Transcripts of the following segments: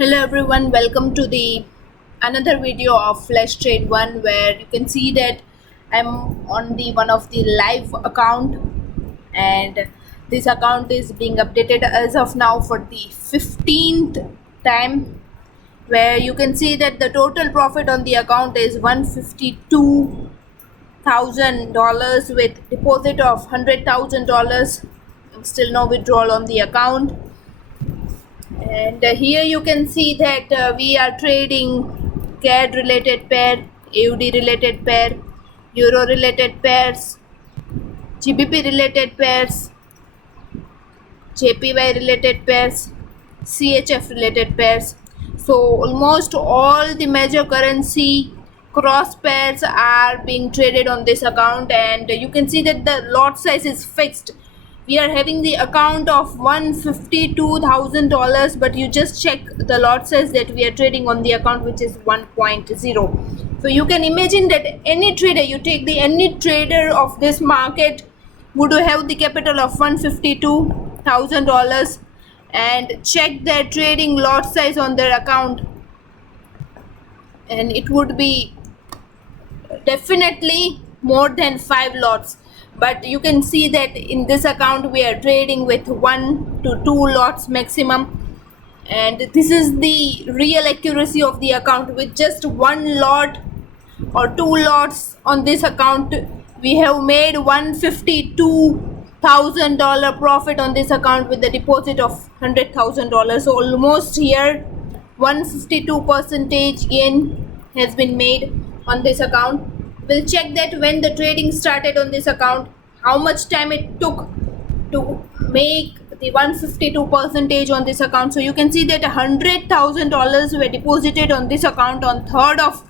Hello everyone, welcome to the another video of Flash Trade One, where you can see that I'm on the one of the live account, and this account is being updated as of now for the 15th time, where you can see that the total profit on the account is $152,000 with deposit of $100,000. Still no withdrawal on the account. And here you can see that we are trading CAD related pair, AUD related pair, Euro related pairs, GBP related pairs, JPY related pairs, CHF related pairs. So almost all the major currency cross pairs are being traded on this account, and you can see that the lot size is fixed. We are having the account of $152,000, but you just check the lot size that we are trading on the account, which is 1.0. So you can imagine that any trader, you take the any trader of this market would have the capital of $152,000 and check their trading lot size on their account, and it would be definitely more than 5 lots. But you can see that in this account we are trading with 1 to 2 lots maximum, and this is the real accuracy of the account. With just 1 lot or 2 lots on this account, we have made $152,000 profit on this account with the deposit of $100,000. So almost here 152% gain has been made on this account. We'll check that when the trading started on this account, how much time it took to make the 152% on this account. So you can see that $100,000 were deposited on this account on 3rd of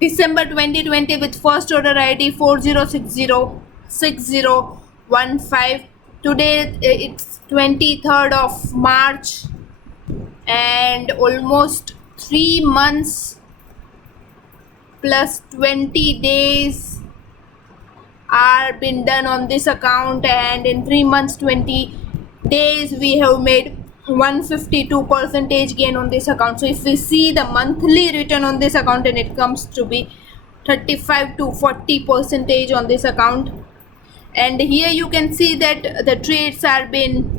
December 2020 with first order ID 40606015. Today it's 23rd of March, and almost 3 months plus 20 days are been done on this account, and in 3 months 20 days we have made 152% gain on this account. So if we see the monthly return on this account, and it comes to be 35 to 40% on this account. And here you can see that the trades are been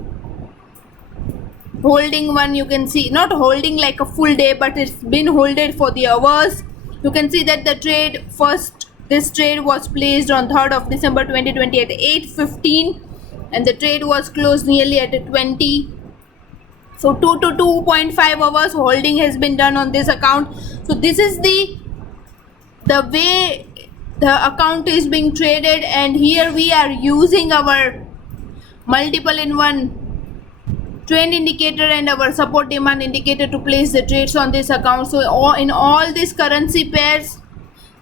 holding one, you can see not holding like a full day, but it's been holded for the hours. You can see that the trade this trade was placed on 3rd of December 2020 at 8:15, and the trade was closed nearly at 20. So 2 to 2.5 hours holding has been done on this account. So this is the way the account is being traded, and here we are using our multiple in one trend indicator and our support demand indicator to place the trades on this account. So in all these currency pairs,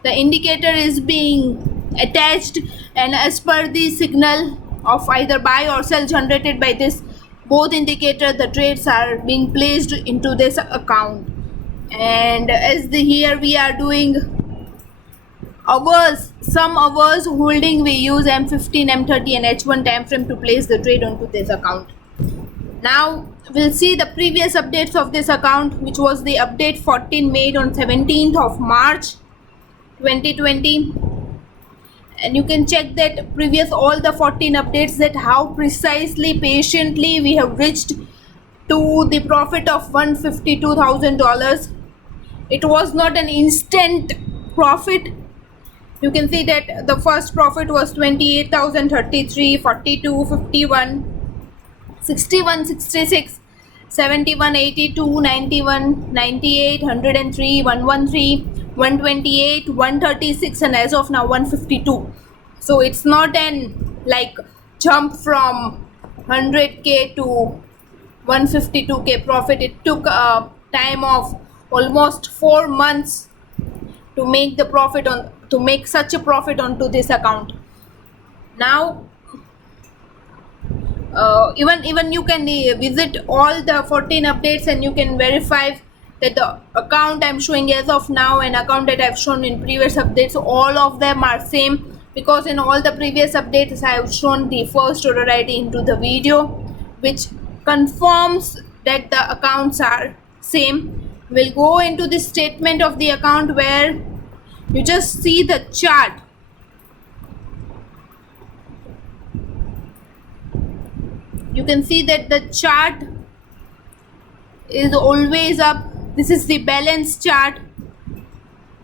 the indicator is being attached, and as per the signal of either buy or sell generated by this both indicator, the trades are being placed into this account. And as here we are doing hours, some hours holding, we use M15, M30 and H1 time frame to place the trade onto this account. Now we'll see the previous updates of this account, which was the update 14 made on 17th of March 2020, and you can check that previous all the 14 updates, that how precisely patiently we have reached to the profit of $152,000. It was not an instant profit. You can see that the first profit was 28,033, 42, 51, 61, 66, 71, 82, 91, 98, 103, 113, 128, 136, and as of now 152. So it's not an like jump from 100k to 152k profit. It took a time of almost 4 months to make the profit to make such a profit onto this account. Now even you can visit all the 14 updates, and you can verify that the account I'm showing as of now and account that I've shown in previous updates, all of them are same, because in all the previous updates I have shown the first order ID into the video, which confirms that the accounts are same. We'll go into the statement of the account where you just see the chart. You can see that the chart is always up. This is the balance chart,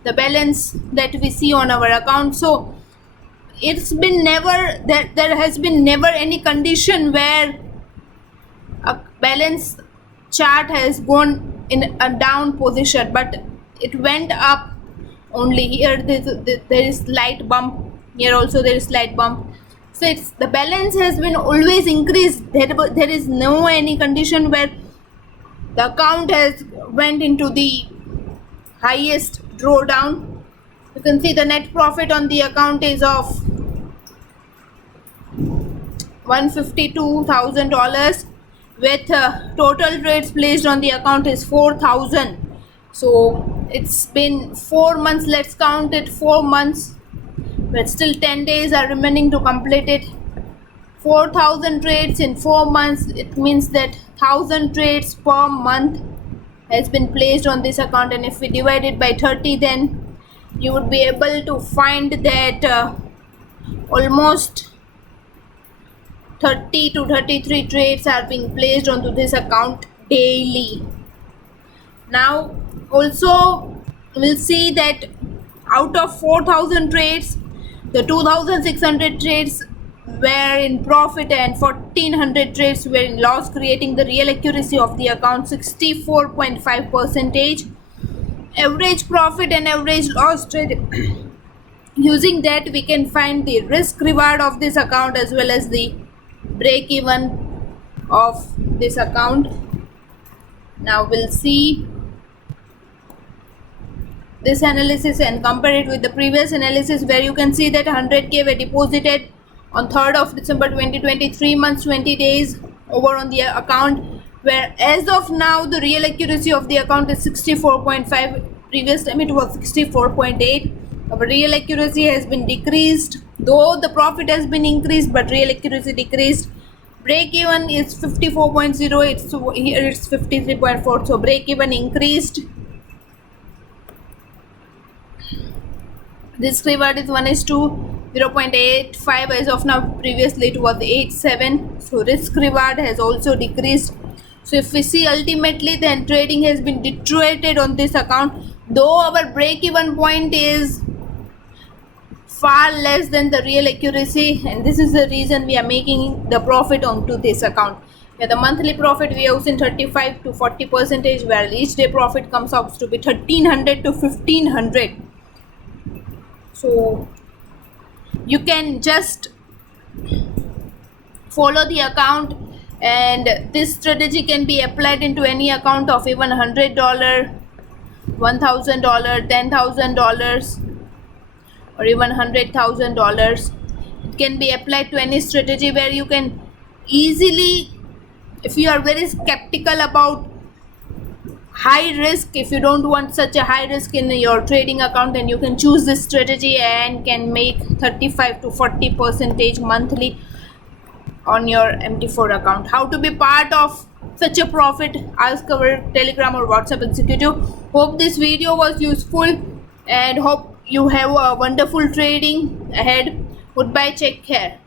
the balance that we see on our account. So it's been never that there has been never any condition where a balance chart has gone in a down position, but it went up only. Here there is slight bump, here also there is slight bump. So it's the balance has been always increased. There is no any condition where the account has went into the highest drawdown. You can see the net profit on the account is of $152,000 with total trades placed on the account is 4,000. So it's been 4 months. Let's count it 4 months, but still 10 days are remaining to complete it. 4,000 trades in 4 months. It means that 1,000 trades per month has been placed on this account, and if we divide it by 30, then you would be able to find that almost 30 to 33 trades are being placed onto this account daily. Now also we'll see that out of 4,000 trades, the 2,600 trades were in profit and 1,400 trades were in loss, creating the real accuracy of the account 64.5%. Average profit and average loss trade. Using that we can find the risk reward of this account as well as the break even of this account. Now we'll see this analysis and compare it with the previous analysis, where you can see that 100k were deposited on 3rd of December 2020, 3 months 20 days over on the account, where as of now the real accuracy of the account is 64.5. previous time it was 64.8. our real accuracy has been decreased, though the profit has been increased but real accuracy decreased. Break even is 54.0, it's here it's 53.4, so break even increased. Risk reward is 1:0.85 as of now. Previously it was 8.7, so risk reward has also decreased. So if we see, ultimately then trading has been deteriorated on this account, though our break even point is far less than the real accuracy, and this is the reason we are making the profit onto this account. Yeah, the monthly profit we have seen 35 to 40%, where each day profit comes out to be 1,300 to 1,500. So you can just follow the account, and this strategy can be applied into any account of even $100, $1,000, $10,000, or even $100,000. It can be applied to any strategy where you can easily, if you are very skeptical about high risk, if you don't want such a high risk in your trading account, then you can choose this strategy and can make 35 to 40% monthly on your MT4 account. How to be part of such a profit? Ask our Telegram or WhatsApp executive. Hope this video was useful and hope you have a wonderful trading ahead. Goodbye, take care.